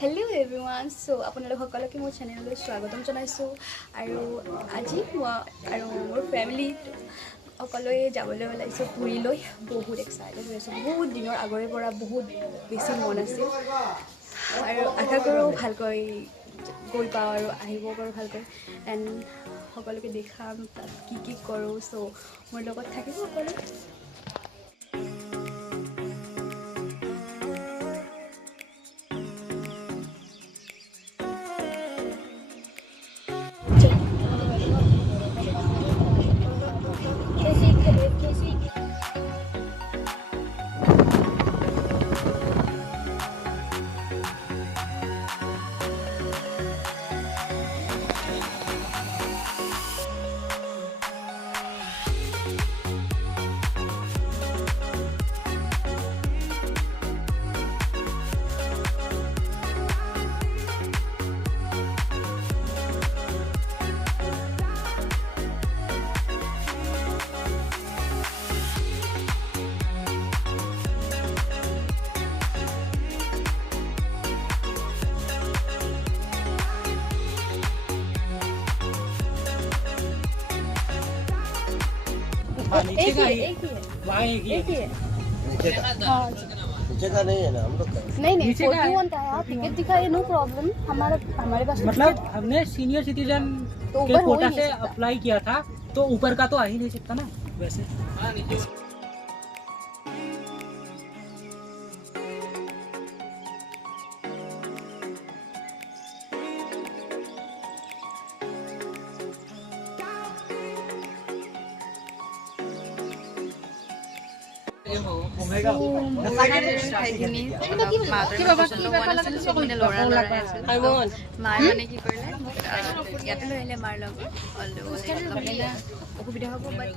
Hello everyone सो আপোনালোক সকলোকে মোৰ চেনেললৈ স্বাগতম জনাইছোঁ আৰু আজি মই আৰু মোৰ ফেমিলি সকলোৱে যাবলৈ ওলাইছোঁ পুৰীলৈ বহুত এক্সাইটেড হৈ আছোঁ বহুত দিনৰ আগৰে পৰা বহুত বেছি মন আছিল আৰু আশা কৰোঁ ভালকৈ গৈ পাওঁ আৰু আহিব পাৰোঁ ভালকৈ এণ্ড সকলোকে দেখাম তাত কি কৰোঁ চ' মোৰ লগত থাকিব সকলো एक ही है वहाँ एक ही है नीचे का नहीं है ना हम लोग का नहीं 41 का है आप टिकट दिखाइए नो प्रॉब्लम हमारे पास मतलब हमने सीनियर सिटीजन के कोटा से अप्लाई किया था तो ऊपर का तो आ ही नहीं सकता ना वैसे মায়ে মানে কি কৰিলে ইয়াতে লৈ আহিলে মাৰ লগত অসুবিধা হ'ব মানে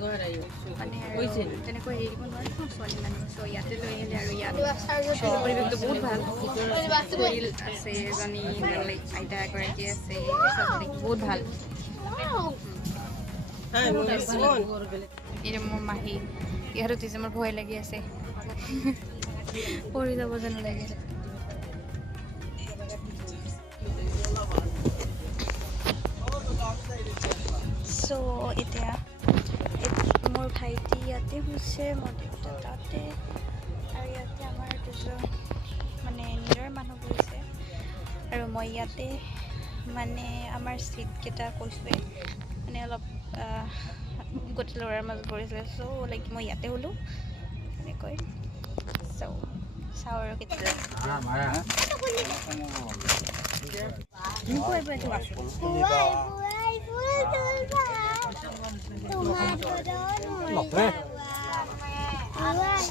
তেনেকৈ হেৰি দিব নোৱাৰে ছোৱালী মানুহ চ' ইয়াতে লৈ আহিলে আৰু ইয়াত পৰিৱেশটো বহুত ভাল পৰিল আছে এজনী আইতা এগৰাকী আছে বহুত ভাল এইটো মোৰ মাহী ইয়াত উঠিছে মোৰ ভয় লাগি আছে পৰি যাব যেন লাগে চ' এতিয়া মোৰ ভাইটি ইয়াতে হৈছে মোৰ দেউতা তাতে আৰু ইয়াতে আমাৰ দুজন মানে নিজৰ মানুহ বহিছে আৰু মই ইয়াতে মানে আমাৰ চিটকেইটা কৈছোঁৱে মানে অলপ গোটেই ল'ৰাৰ মাজত পৰিছিলে চ' লাইক মই ইয়াতে হ'লোঁ এনেকৈ চাওঁ আৰু কেতিয়া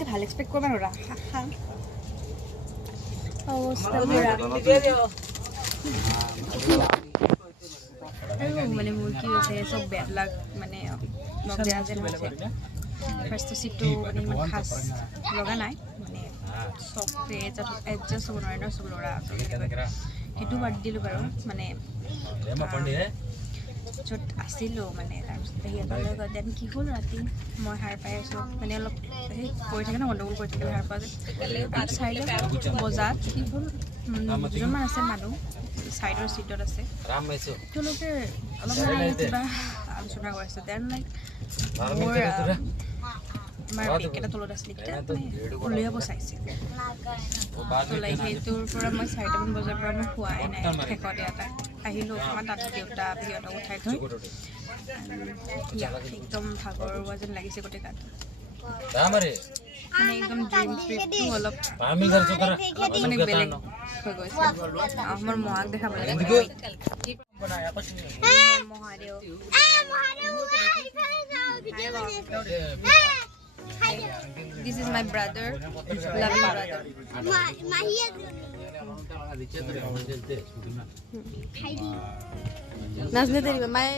ভাল এক্সপেক্ট কৰিব নোৱাৰা মানে মোৰ কি হৈছে চব বেড লাগ মানে বেয়া যেন হৈছে ফাৰ্ষ্ট চিটটো মানে ইমান খাচ লগা নাই মানে চবে এডজাষ্ট হ'ব নোৱাৰে ন চব ল'ৰা সেইটো বাদ দিলোঁ বাৰু মানে য'ত আছিলোঁ মানে তাৰপিছত সিহঁতৰ লগত দেন কি হ'ল ৰাতি মই সাৰ পাই আছোঁ মানে অলপ সেই কৰি থাকে ন গণ্ডগোল কৰি থাকিলে সাৰ পোৱা যায় চাইডে বজাত কি হ'ল দুজনমান আছে মানুহ চাইডৰ চিটত আছে তেওঁলোকে অলপ মানে কিবা আলোচনা কৰিছে দেন লাইক মোৰ আমাৰ বেগকেইটা তলত আছিলে উলিয়াব চাইছে ত' লাইক সেইটোৰ পৰা মই 4টামান বজাৰ পৰা মই খোৱাই নাই শেষতে এটা আহিলোঁ অকণমান তাত দেউতা সিহঁতক উঠাই থৈ একদম ভাগৰুৱা যেন লাগিছে গোটেই গাটো মানে একদম ড্ৰিম ট্ৰিপটো অলপ মানে বেলেগ হৈ গৈছে আমাৰ মহাক দেখাব লাগে মহাদেউ This is my brother, loving brother. Nazne teri मैं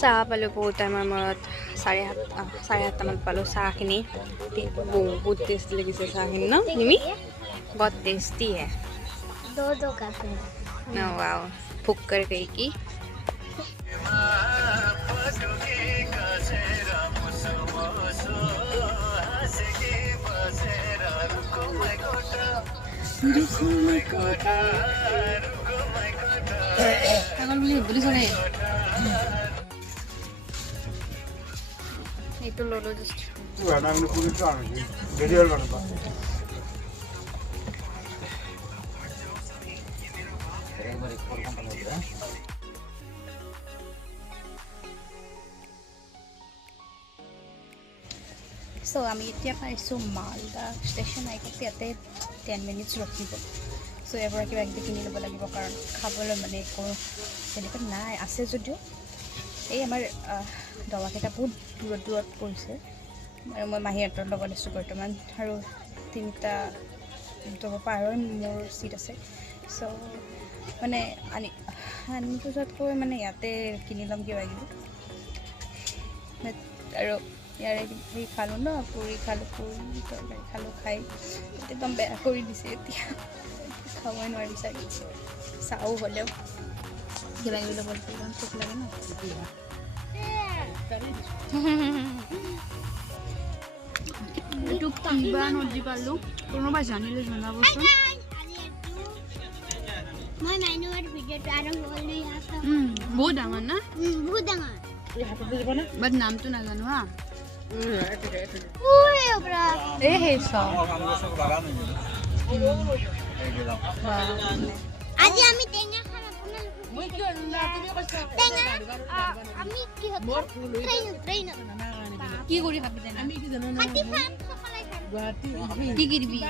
চাহ পালোঁ বহুত টাইমৰ মূৰত 7:30 পালোঁ চাহখিনি বহুত টেষ্টি লাগিছে চাহখিনি ন নিমি बहुत टेस्टी है दो का फिर वाओ फूक कर गई की itu lolo just so আমি এতিয়া পাইছোঁ মালদা ষ্টেচন আহি গৈছে ইয়াতে 10 মিনিটছ ৰখিব চ' ইয়াৰ পৰা কিবা কিবি কিনি ল'ব লাগিব কাৰণ খাবলৈ মানে একো তেনেকুৱা নাই আছে যদিও এই আমাৰ দৱাকেইটা বহুত দূৰত দূৰত পৰিছে আৰু মই মাহীহঁতৰ লগত আছোঁ বৰ্তমান আৰু 3টা যাব পাৰোঁ মোৰ চিট আছে চ' মানে আনি পিছতকৈ মানে ইয়াতে কিনি ল'ম কিবা কিবি আৰু ইয়াৰে হেৰি খালোঁ ন পুৰি খালোঁ পুৰি তৰকাৰী খালোঁ খাই একদম বেয়া কৰি দিছে এতিয়া খাবই নোৱাৰি চাগে চাও হ'লেও কিবা কিবি ল'ব ইমান ভোক লাগে ন এইটো কিবা নদী পালোঁ কোনোবাই জানিলে জনাবচোন মই মাইনৰ ভিডিঅ'টো আৰম্ভ কৰিলোঁ ইয়াত বহুত ডাঙৰ না বহুত ডাঙৰ বাট নামটো নাজানো হা ওই ওপৰা এই সেই চাও আজি আমি টেঙা খাম আপোনালোক মই কি টেঙা আমি কি হ'ব ট্ৰেইন কি কৰি খাবি তেনে আমি কি জানো না কাটি খাম সকলাই খাম গুৱাহাটী কি কি দিবি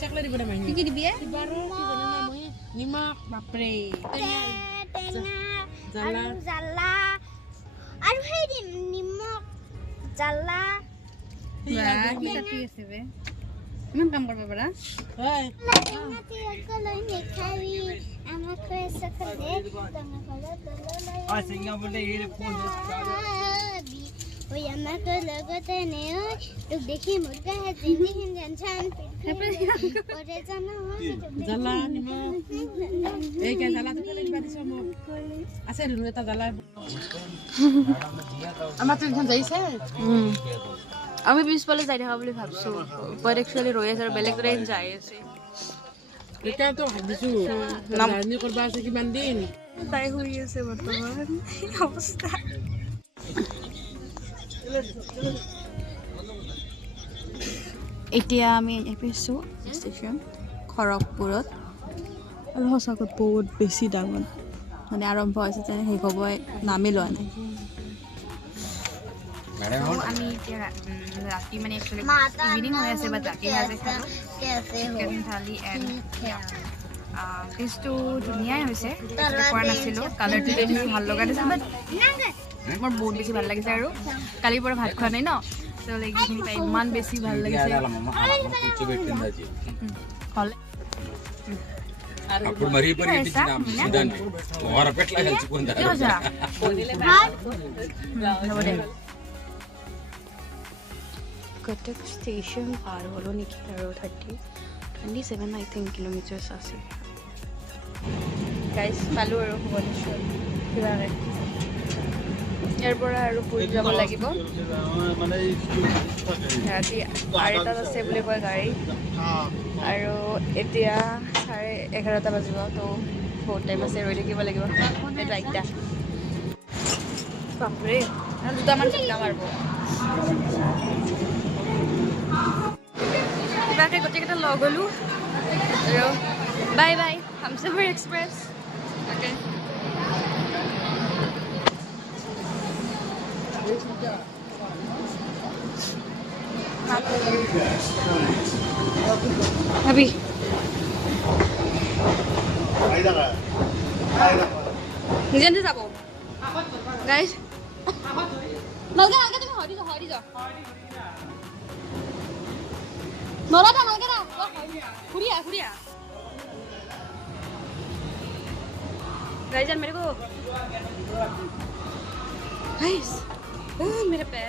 চাকলা দিব না মাইনি কি কি দিবি বাৰো কি জানো না মই নিমখ বাপৰে টেঙা আৰু জ্বালা আৰু সেই দিম নিমখ জ্বালা কাটি আছে বে ইমান কাম কৰিব পাৰা হয় টেঙা তিয়কলৈ নেখাবি আমাক কৈ চকলে টেঙা কলত তললৈ সিঙ্গাপুরে এই ফোন ওই আমাক লগতে নে তোক দেখি মোৰ গাহে জিনি টেনচন পৰে জানো জ্বালা নিমখ এই কে জ্বালা তো কেলে দিছ মোক আছে ৰুনো এটা জ্বালা আমাৰ তো এখন যাইছে আমি পিছফালে যাই থকা বুলি ভাবছোঁ বাট একচুৱেলি ৰৈ আছে আৰু বেলেগ ট্ৰেইন যাই আছে এতিয়া তো ভাবিছো জাৰ্নি কৰিব আছে কিমান দিন তাই শুই আছে বৰ্তমান অৱস্থা এতিয়া আমি আহিছোঁ ষ্টেচন খড়গপুৰত আৰু সঁচাকৈ বহুত বেছি ডাঙৰ মানে আৰম্ভ হৈছে যেনে শেষ হ'বই নামেই লোৱা নাই আমি এতিয়া ৰাতি মানে একচুৱেলি ইভিনিং হৈ আছে বাট ৰাতি সাজে খালোঁ চিকেন থালি এণ্ড টেষ্টটো ধুনীয়াই হৈছে কৰা নাছিলোঁ কালাৰটো দেখি ভাল লগা দিছে বাট মোৰ বহুত বেছি ভাল লাগিছে আৰু কালিৰ পৰা ভাত খোৱা নাই ন ত' লাইক এইখিনি পাই ইমান বেছি ভাল লাগিছে হ'লে అప్పుడు మరీ పరి దాన్ని ఓర పెట్ల కలిసిపోయింది कटक स्टेशन पार हलो नेকি আৰু 27 আই থিংক কিলোমিটাৰ্ছ আছে গাইজ পালোঁ আৰু ভুৱনেশ্বৰ কিবাকৈ ইয়াৰ পৰা আৰু পুৰী যাব লাগিব ৰাতি 8টাত আছে বুলি কয় গাড়ী আৰু এতিয়া 11:30 বাজিব তো বহুত টাইম আছে ৰৈ থাকিব লাগিব এইটো একটা বাপৰে আৰু দুটামান চিন্তা মাৰিব কিবাকৈ গোটেইকেইটা লগ হ'লোঁ আৰু বাই বাই হামছফৰ এক্সপ্ৰেছ অ'কে ভাবি নিজে নিজে যাব গাইজ নালগে নালগে তুমি হৰি যাওঁ নলাটা নালগে না ঘূৰিয়া गाइस मेरे को गाइस मेरा पैर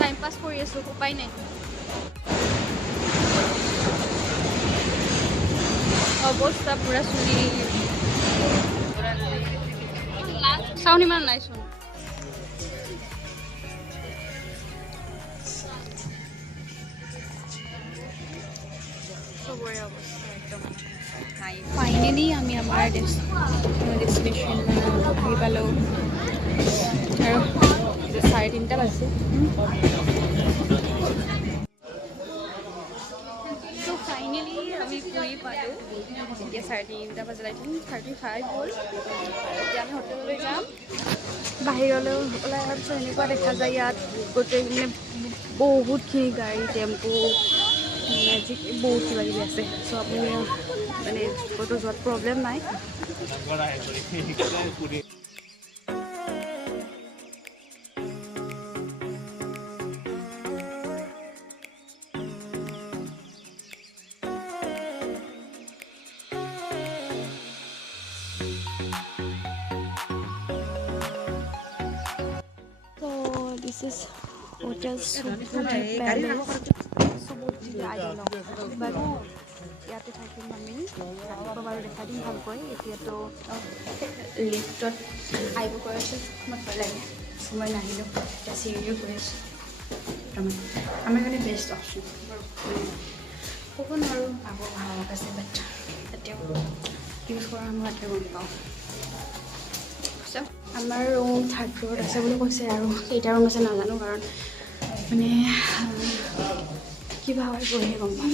टाइम पास কৰি আছো উপায় নাই অৱস্থা পুৰা চুলি চাউন ইমান নাই চোন ফাইনেলি আমি আমাৰ ডেষ্টিনেশ্যন আহি পালোঁ আৰু 3:30 বাজিছে তো ফাইনেলি আমি ঘূৰি পালোঁ এতিয়া 3:30 বাজিলে আই থিংক 35 হ'ল এতিয়া আমি হোটেললৈ যাম বাহিৰলৈ ওলাই অহাৰ পিছত এনেকুৱা দেখা যায় ইয়াত গোটেই মানে বহুতখিনি গাড়ী টেম্পু মেজিক বহুত কিবা কিবি আছে চ' আপুনি মানে ক'তো যোৱাত প্ৰব্লেম নাই So this is hotel Subudhi Palace. Subudhi, I don't know. But ইয়াতে থাকিম আমি ৰাতিপুৱা বাৰু দেখাই দিম ভালকৈ এতিয়াতো লিফ্টত আহিব কৈ আছোঁ মই ভয় লাগে মই নাহিলোঁ এতিয়া চিৰিও গৈ আছোঁ আমাৰ কাৰণে বেষ্ট অপশ্যন ক'ব নোৱাৰোঁ আকৌ ভালক আছে বাট এতিয়াও ইউজ কৰা মই এতিয়া গম পাওঁ আমাৰ ৰুম 3rd ফ্ল'ৰত আছে বুলি কৈছে আৰু কেইটা ৰুম আছে নাজানো কাৰণ মানে কিবা হয় গৈহে গম পাম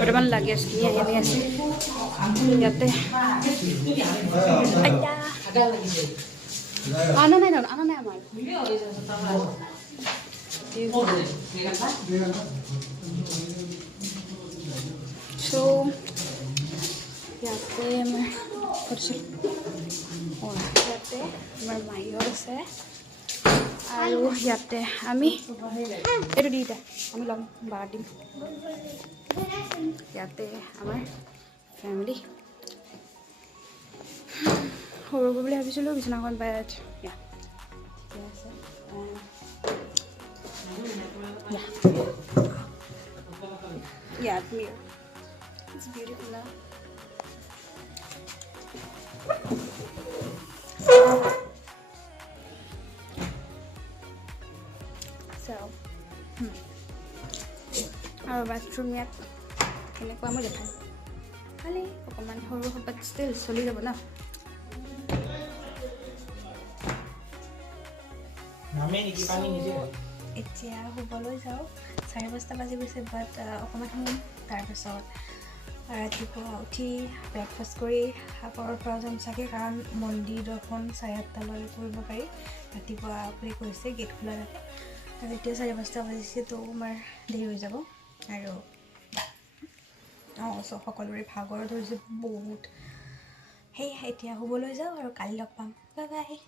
বৰ্তমান লাগেজখিনি আহি আছে ইয়াতে আনা নাই আমাৰ So, ইয়াতে আমাৰ মাহীহঁত আছে আৰু ইয়াতে আমি এইটো দিটা আমি ল'ম বাৰ দিম ইয়াতে আমাৰ ফেমিলি সৰু বুলি ভাবিছিলোঁ বিছনাখন বাই ঠিকে আছে Yeah, mirror. It's beautiful now. So, our bathroom yet. কেনেকুৱা মই দেখাম খালি অকণমান সৰু বাট ষ্টিল চলি যাব না এতিয়া শুবলৈ যাওঁ 5:30 বাজি গৈছে বাট অকণমান শুম তাৰপিছত ৰাতিপুৱা উঠি ব্ৰেকফাষ্ট কৰি সাগৰৰ পৰা যাম চাগে কাৰণ মন্দিৰ দৰ্শন 8:30লৈ কৰিব পাৰি ৰাতিপুৱা আপুনি কৈছে গেট খোলা থাকে আৰু এতিয়া 5:30 বাজিছে তো আমাৰ দেৰি হৈ যাব আৰু সকলোৰে ভাগৰ ধৰিছে বহুত সেয়া এতিয়া শুবলৈ যাওঁ আৰু কালি লগ পাম বাই বাই